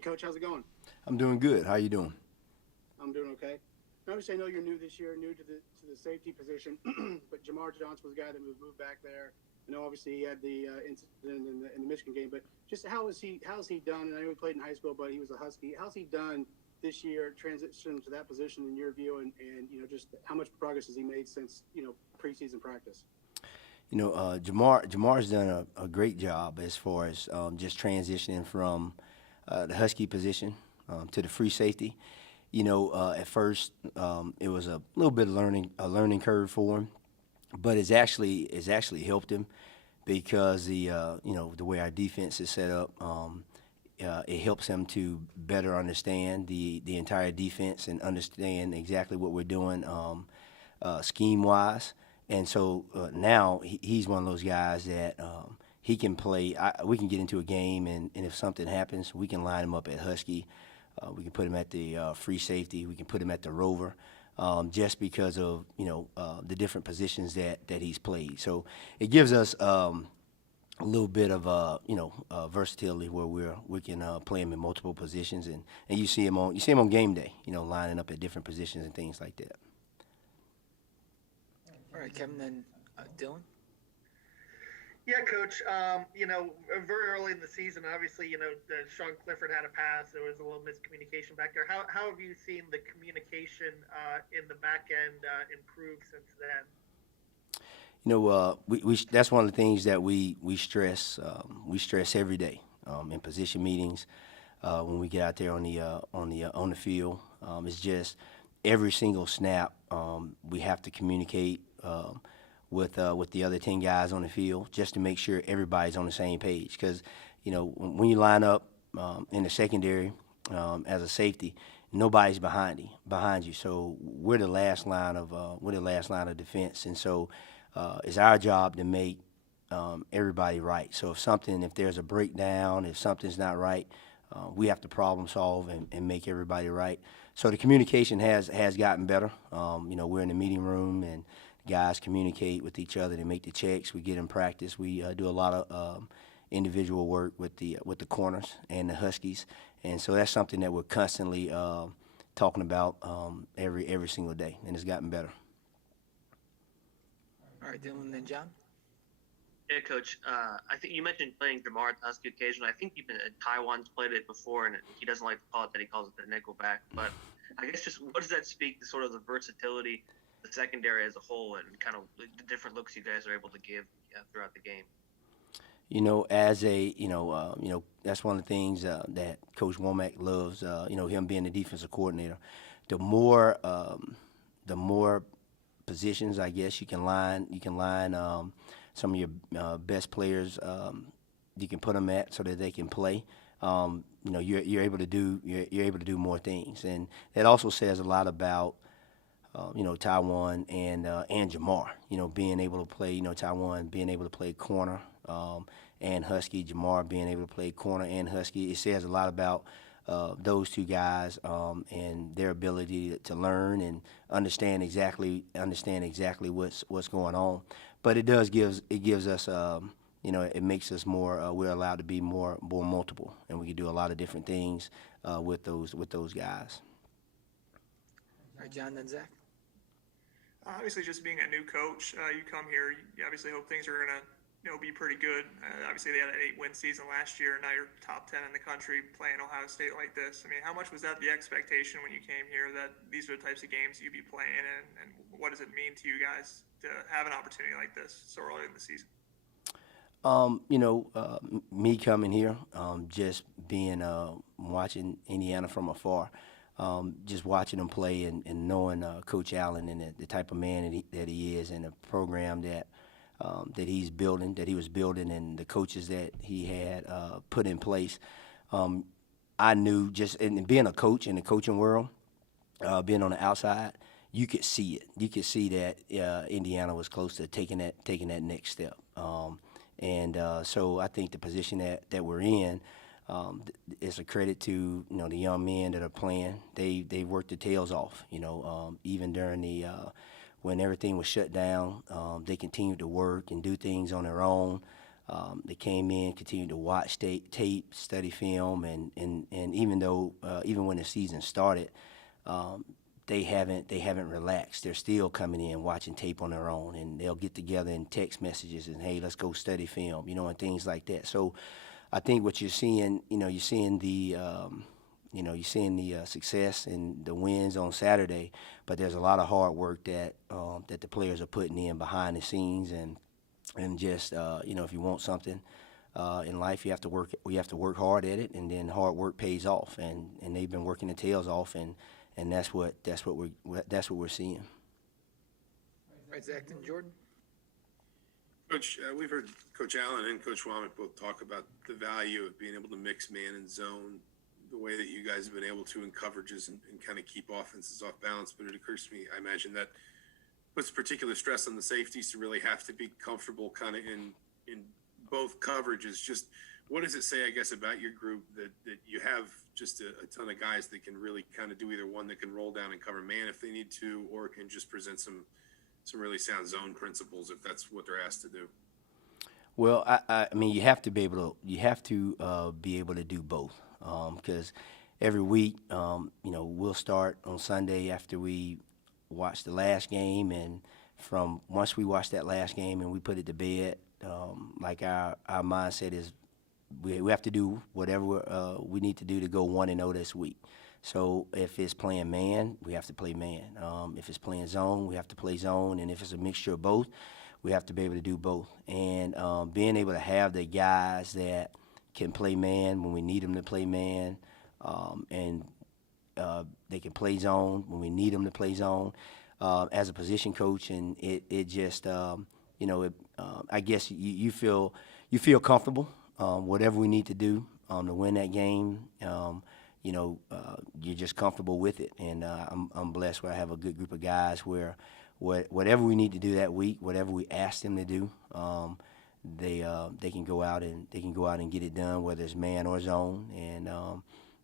Coach, how's it going? I'm doing good. How you doing? I'm doing okay. Obviously, I know you're new this year, new to the safety position, but Jamar Johnson was the guy that moved back there. I know obviously he had the incident in the Michigan game, but just how's he done? And I know he played in high school, but he was a Husky. How's he done this year, transition to that position in your view, and just how much progress has he made since preseason practice? Jamar's done a great job as far as just transitioning from the Husky position to the free safety. At first it was a little bit of learning curve for him, but it's actually helped him because the way our defense is set up, it helps him to better understand the entire defense and understand exactly what we're doing scheme wise. And so now he's one of those guys that he can play. We can get into a game, and if something happens, we can line him up at Husky. We can put him at the free safety. We can put him at the rover, just because of the different positions that he's played. So it gives us a little bit of versatility where we can play him in multiple positions, and you see him on game day, lining up at different positions and things like that. All right, Kevin, then Dylan. Yeah, Coach. Very early in the season, obviously, Sean Clifford had a pass. There was a little miscommunication back there. How have you seen the communication in the back end improve since then? We that's one of the things that we stress. We stress every day in position meetings when we get out there on the field. It's just every single snap we have to communicate with the other 10 guys on the field just to make sure everybody's on the same page. Because when you line up in the secondary as a safety, nobody's behind you. So we're the last line of defense, and so it's our job to make everybody right. So if there's a breakdown, if something's not right, we have to problem solve and make everybody right. So the communication has gotten better. We're in the meeting room, and guys communicate with each other. They make the checks. We get in practice. We do a lot of individual work with the corners and the Huskies, and so that's something that we're constantly talking about every single day, and it's gotten better. All right, Dylan, then John. Yeah, Coach. I think you mentioned playing Jamar at the Husky occasionally. I think even Taiwan's played it before, and he doesn't like to call it that. He calls it the nickelback. But I guess just what does that speak to sort of the versatility, the secondary as a whole, and kind of the different looks you guys are able to give throughout the game? That's one of the things that Coach Womack loves. Him being the defensive coordinator. The more positions, I guess, you can line some of your best players. You can put them at so that they can play. You're able to do more things, and that also says a lot about Taiwan and Jamar. Being able to play. Taiwan being able to play corner and Husky. Jamar being able to play corner and Husky. It says a lot about those two guys and their ability to learn and understand exactly what's going on. But it gives us it makes us more. We're allowed to be more multiple, and we can do a lot of different things with those guys. All right, John, then Zach. Obviously, just being a new coach, you come here, you obviously hope things are going to be pretty good. Obviously, they had an 8-win season last year, and now you're top 10 in the country playing Ohio State like this. I mean, how much was that the expectation when you came here that these are the types of games you'd be playing in, and what does it mean to you guys to have an opportunity like this so early in the season? Me coming here, just being watching Indiana from afar, just watching them play and knowing Coach Allen and the type of man that he is, and the program that he was building, and the coaches that he had put in place. I knew just in being a coach in the coaching world, being on the outside, you could see it. You could see that Indiana was close to taking that next step. So I think the position that we're in is a credit to the young men that are playing. They worked their tails off. Even during the when everything was shut down, they continued to work and do things on their own. They came in, continued to watch tape, study film, and even though even when the season started, they haven't relaxed. They're still coming in watching tape on their own, and they'll get together in text messages and, hey, let's go study film, and things like that. So I think what you're seeing, you're seeing the success and the wins on Saturday, but there's a lot of hard work that the players are putting in behind the scenes, and just if you want something in life, you have to work. We have to work hard at it, and then hard work pays off, and they've been working their tails off, and that's what we're seeing. Right, Zach and Jordan. Coach, we've heard Coach Allen and Coach Womack both talk about the value of being able to mix man and zone, the way that you guys have been able to in coverages and kind of keep offenses off balance. But it occurs to me, I imagine that puts particular stress on the safeties to really have to be comfortable kind of in both coverages. Just what does it say, I guess, about your group that you have just a ton of guys that can really kind of do either one, that can roll down and cover man if they need to, or can just present some really sound zone principles if that's what they're asked to do? Well, I mean, you have to be able to do both, because every week, we'll start on Sunday after we watch the last game, and once we watch that last game and we put it to bed, like our mindset is we have to do whatever we need to do to go 1-0 this week. So if it's playing man, we have to play man. If it's playing zone, we have to play zone. And if it's a mixture of both, we have to be able to do both. And being able to have the guys that can play man when we need them to play man, and they can play zone when we need them to play zone. As a position coach, and it just I guess you feel comfortable. Whatever we need to do to win that game, you're just comfortable with it, and I'm blessed where I have a good group of guys where whatever we need to do that week, whatever we ask them to do, they can go out and get it done, whether it's man or zone,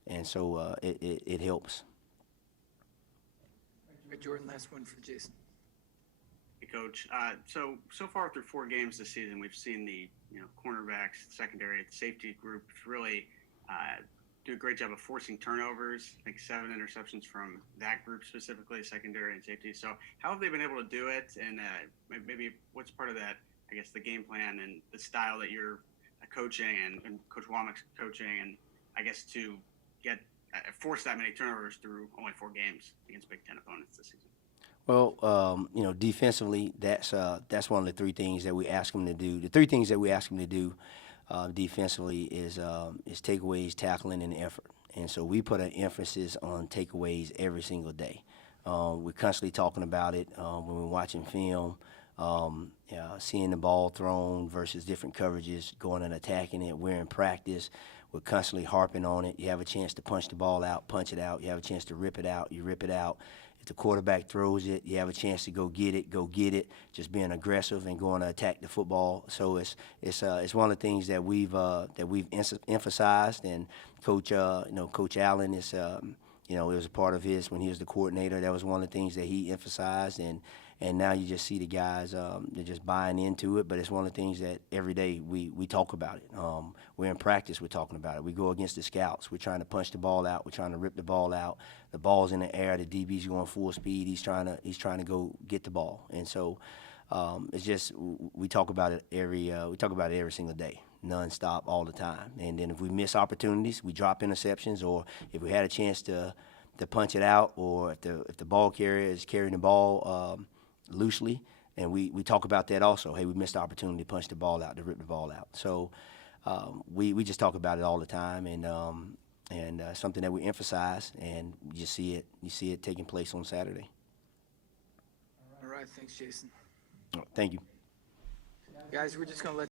and so it helps. Right, Jordan, last one for Jason. Hey, Coach. So far through 4 games this season, we've seen the cornerbacks, secondary, safety group really do a great job of forcing turnovers. I think 7 interceptions from that group specifically, secondary and safety. So how have they been able to do it? And maybe what's part of that, I guess, the game plan and the style that you're coaching and Coach Womack's coaching, and I guess to get force that many turnovers through only 4 games against Big Ten opponents this season? Well, defensively, that's one of the 3 things that we ask them to do. The 3 things that we ask them to do defensively is takeaways, tackling, and effort. And so we put an emphasis on takeaways every single day. We're constantly talking about it when we're watching film, seeing the ball thrown versus different coverages, going and attacking it. We're in practice. We're constantly harping on it. You have a chance to punch the ball out, punch it out. You have a chance to rip it out, you rip it out. If the quarterback throws it, you have a chance to go get it. Just being aggressive and going to attack the football. So it's one of the things that we've emphasized. And Coach Allen is it was a part of his when he was the coordinator. That was one of the things that he emphasized, and now you just see the guys they're just buying into it. But it's one of the things that every day we talk about it. We're in practice, we're talking about it. We go against the scouts. We're trying to punch the ball out. We're trying to rip the ball out. The ball's in the air. The DB's going full speed. He's trying to go get the ball. And so it's just we talk about it every single day, nonstop, all the time. And then if we miss opportunities, we drop interceptions, or if we had a chance to punch it out, or if the ball carrier is carrying the ball loosely, and we talk about that also. Hey, we missed the opportunity to punch the ball out, to rip the ball out. So we just talk about it all the time, and something that we emphasize, and you see it taking place on Saturday. All right, thanks, Jason. Thank you. Guys, we're just going to let